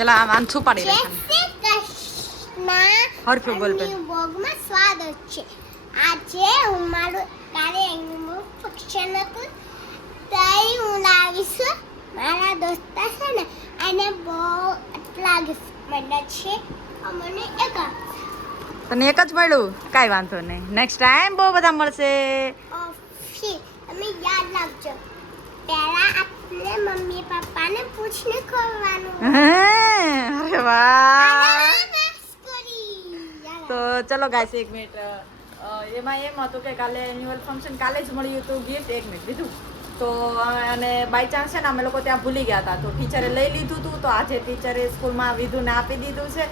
ચલા આમ છુપાડી જય રાખવાનું. શ્રી કૃષ્ણ. હરખું બોલ બેન. આજની વ્લોગમાં સ્વાગત છે. આજે હું મારું કાલે એનું ફંક્શન હતું તઈ હું લાવીશ મારા દોસ્તા છે ને અને બહુ આટલા ગિફ્ટ મળ્યા છે અમને એક તને એક જ મળ્યું, કાંઈ વાંધો નહીં, નેક્સ્ટ ટાઈમ બહુ બધા મળશે. ઓફી તમે યાદ રાખજો પહેલા આપણે મમ્મી પપ્પાને પૂછને ખોલવાનું અરે વાહ. તો તો ચલો ગાઈસ એક મિનિટ, એમાં એમ હતું કે કાલે એન્યુઅલ ફંક્શન કાલે જ મળ્યું હતું ગિફ્ટ, એક મિનિટ લીધું તો અને બાય ચાન્સ છે ને અમે લોકો ત્યાં ભૂલી ગયા હતા તો ટીચરે લઈ લીધું હતું. તો આજે ટીચરે સ્કૂલમાં વિધુને આપી દીધું છે.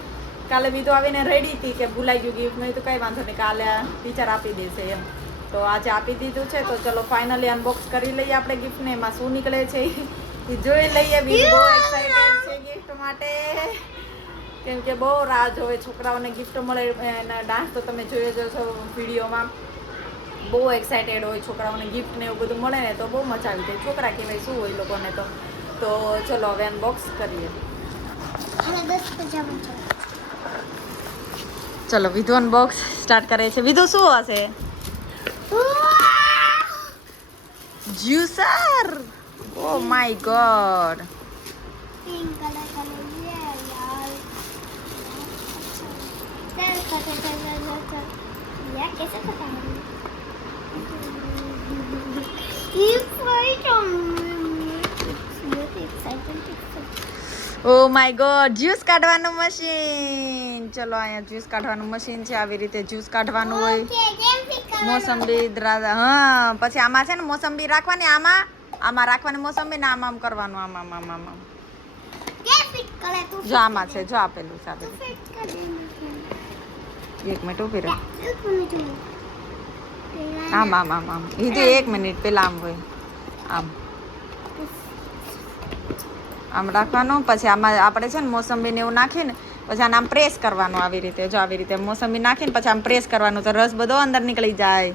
કાલે વિધુ આવીને રેડી હતી કે ભૂલાઈ ગયું ગિફ્ટ, મેં તો કંઈ વાંધો નહીં કાલે ટીચર આપી દેશે એમ. તો આજે આપી દીધું છે. તો ચલો ફાઇનલી અનબોક્સ કરી લઈએ આપણે ગિફ્ટને, એમાં શું નીકળે છે એ જોઈ લઈએ. વિધુ બહુ એક્સાઇટેડ છે ગિફ્ટ માટે, કેમ કે બહુ રાહ જોવે છોકરાઓને ગિફ્ટ મળે. એના ડાન્સ તો તમે જોઈ જ છો વિડીયોમાં, બહુ એક્સાઇટેડ હોય છોકરાઓને ગિફ્ટ ને એવું બધું મળે ને તો બહુ મજા આવી જાય. છોકરા કહેવાય શું હોય લોકોને તો ચલો હવે અનબોક્સ કરીએ. ચલો વિધુ અનબોક્સ સ્ટાર્ટ કરે છે. વિધુ શું હશે? Juicer. Oh my God. Pink colour का ये है यार यार कैसे पता है ये fight oh my God, juice કાઢવાનું મશીન. ચલો અહીંયા જ્યુસ કાઢવાનું મશીન છે. આવી રીતે જ્યુસ કાઢવાનું હોય. મોસંબી દ્રાક્ષ, હા, પછી આમાં છે ને મોસંબી રાખવાની, આમાં રાખવાની મોસંબી ને આમ કરવાનું, આમ જો આમાં છે, જો આપેલું છે આપેલું. એક મિનિટ ઉભી રહે. આમ એ તો એક મિનિટ પેલા આમ હોય, આમ રાખવાનું. પછી આમાં આપણે છે ને મોસંબી ને એવું નાખીને પછી આને આમ પ્રેસ કરવાનું આવી રીતે. જો આવી રીતે મોસંબી નાખીને પછી આમ પ્રેસ કરવાનું તો રસ બધો અંદર નીકળી જાય.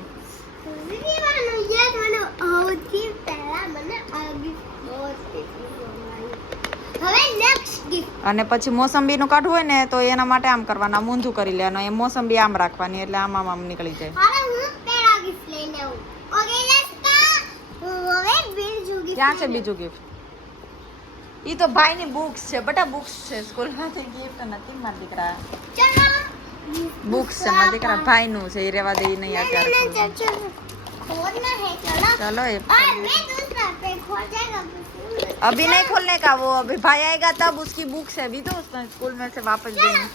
અને પછી મોસંબીનું કાઢવું હોય ને તો એના માટે આમ કરવાનું, આમ ઊંધું કરી લેવાનું, એ મોસંબી આમ રાખવાની એટલે આમ નીકળી જાય. ક્યાં છે બીજું ગિફ્ટ? ઈ તો ભાઈની બુક્સ છે, બટા બુક્સ છે, સ્કૂલમાંથી ગિફ્ટ નથી મારા દીકરા. બુક્સ છે મારા દીકરા, ભાઈનું છે, એ રહેવા દે નહીં અત્યારે. चलो अभी नहीं खोलने का, वो अभी भाई आएगा तब उसकी बुक्स है, अभी तो उसने स्कूल में से वापस देंगे.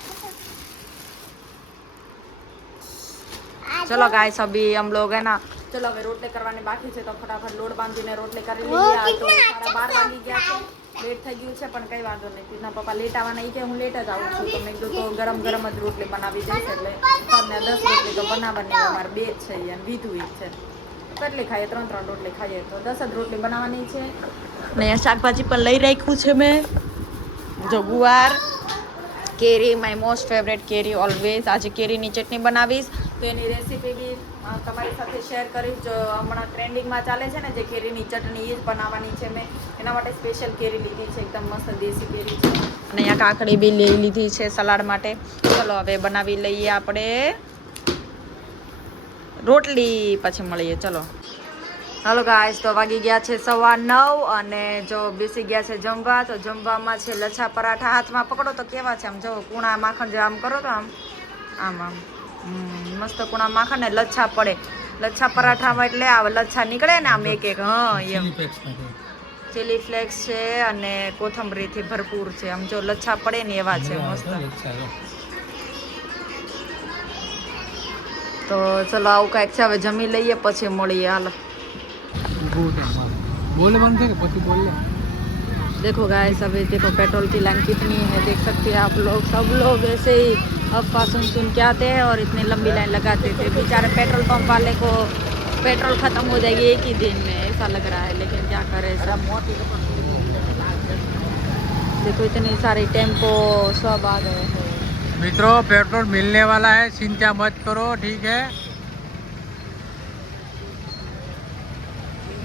चलो गाइस अभी हम लोग है ना, चलो હવે રોટલી કરવાની બાકી છે તો ફટાફટ લોટ બાંધીને રોટલી કરી લઈએ. આ તો 12:30 વાગી ગયા છે, લેટ થઈ ગયું છે પણ કઈ વાંધો નહીં. તીના પપ્પા લેટ આવવાના, એ કે હું લેટ જ આવું છું તો મેં કીધું તો ગરમ ગરમ જ રોટલી બનાવી દઈશ. એટલે તમને 10 રોટલી તો બનાવવાની, અમારે 2 જ છે અને વિધુ ઈ છે. કેટલી ખાઈએ? 3 રોટલી ખાઈએ તો 10 જ રોટલી બનાવવાની છે. ને શાકભાજી પણ લઈ રાખ્યું છે મેં, જો ગુવાર, કેરી, માય મોસ્ટ ફેવરેટ કેરી ઓલવેઝ. આજે કેરીની ચટણી બનાવીશ તો એની રેસીપી બી તમારી સાથે શેર કરીશ. જો હમણાં ટ્રેન્ડિંગમાં ચાલે છે ને જે કેરીની ચટણી, એ જ બનાવવાની છે મેં. એના માટે સ્પેશિયલ કેરી લીધી છે, એકદમ મસ્ત દેશી કેરી છે. અને અહીંયા કાકડી બી લઈ લીધી છે સલાડ માટે. ચલો હવે બનાવી લઈએ આપણે રોટલી, પછી મળીએ. ચલો હાલો ગાઈસ, તો વાગી ગયા છે 9:15 અને જો બેસી ગયા છે જમવા. તો જમવામાં છે લચ્છા પરાઠા. હાથમાં પકડો તો કેવા છે, આમ જો કૂણા માખણ જે આમ કરો તો આમ મસ્ત કૂણા માખણ ને લચ્છા પડે. લચ્છા પરાઠામાં એટલે આ લચ્છા નીકળે ને આમ એક એક, હા એમ. ચીલી ફ્લેક્સ છે અને કોથમરીથી ભરપૂર છે, આમ જો લચ્છા પડે ને એવા છે મસ્ત. તો ચલો આવું કાંઈક છે, હવે જમી લઈએ પછી મળીએ. હાલો देखो गाइस, अभी देखो पेट्रोल की लाइन कितनी है, देख सकते हैं आप लोग. सब लोग ऐसे ही अफवाह सुन के आते हैं और इतनी लंबी लाइन लगाते थे. बेचारे पेट्रोल पंप वाले को पेट्रोल ख़त्म हो जाएगी एक ही दिन में, ऐसा लग रहा है. लेकिन क्या करें सब. देखो इतनी सारी टेम्पो सब आ गए हैं. मित्रों पेट्रोल मिलने वाला है, चिंता मत करो, ठीक है.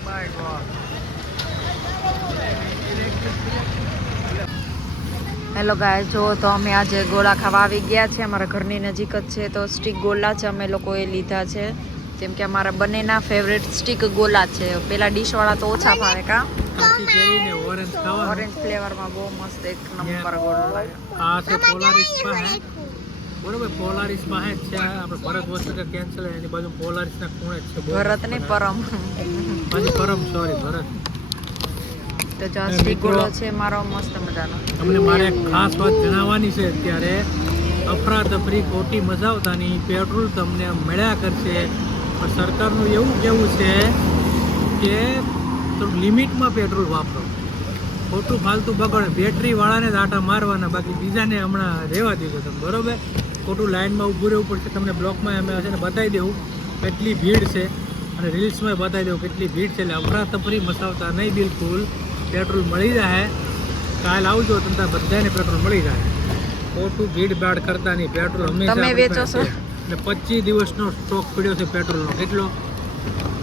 माय गॉड હેલો ગાય, જો તો અમે આજે ગોળા ખાવા આવી ગયા છે. અમારા ઘરની નજીક જ છે, તો સ્ટીક ગોલા છે અમે લોકોએ લીધા છે. જેમ કે અમારા બંનેના ફેવરેટ સ્ટીક ગોલા છે. પેલા ડીશવાળા તો ઓછા ભાવે કા કાચી કેરી ને ઓરેન્જ ખાવાનું. ઓરેન્જ ફ્લેવરમાં બહુ મસ્ત એક નંબર ગોળો લાગે. આ છે પોલારીસ પાસે, બરોબર? પોલારીસ પાસે જ છે. આપણે ભરત હોસ્પિટલ કેન્સલ એની બાજુ પોલારીસના ખૂણે જ છે. બહુ ભરત ને પરમ પછી પરમ, સોરી ભરત. તો જો સ્ટીક ગોળો છે મારો મસ્ત મજાનો. તમને મારે એક ખાસ વાત જણાવવાની છે. અત્યારે અફરાતફરી ખોટી મજાવતાની પેટ્રોલ તમને મળ્યા કરશે, પણ સરકારનું એવું કહેવું છે કે થોડું લિમિટમાં પેટ્રોલ વાપરો. ખોટું ફાલતુ બગડે બેટરીવાળાને જ આટા મારવાના, બાકી બીજાને હમણાં રહેવા દીધો તમે, બરોબર? ખોટું લાઇનમાં ઊભું રહેવું પડશે. તમને બ્લોકમાં અમે છે ને બતાવી દેવું કેટલી ભીડ છે, અને રીલ્સમાં બતાવી દેવું કેટલી ભીડ છે. એટલે અફરાતફરી મચાવતા નહીં બિલકુલ. પેટ્રોલ મળી જાય, કાલ આવજો તમને બધાને પેટ્રોલ મળી જાય. ખોટું ભીડ ભાડ કરતા નહીં. પેટ્રોલ હંમેશા તમે આપણી વેચો પાસે છો? છે. અને 25 દિવસનો સ્ટોક પડ્યો છે પેટ્રોલનો. કેટલો?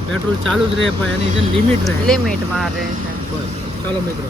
પેટ્રોલ ચાલુ જ રહે પણ એની છે લિમિટ રહે. લિમિટમાં રહે છે. બસ ચાલો મિત્રો.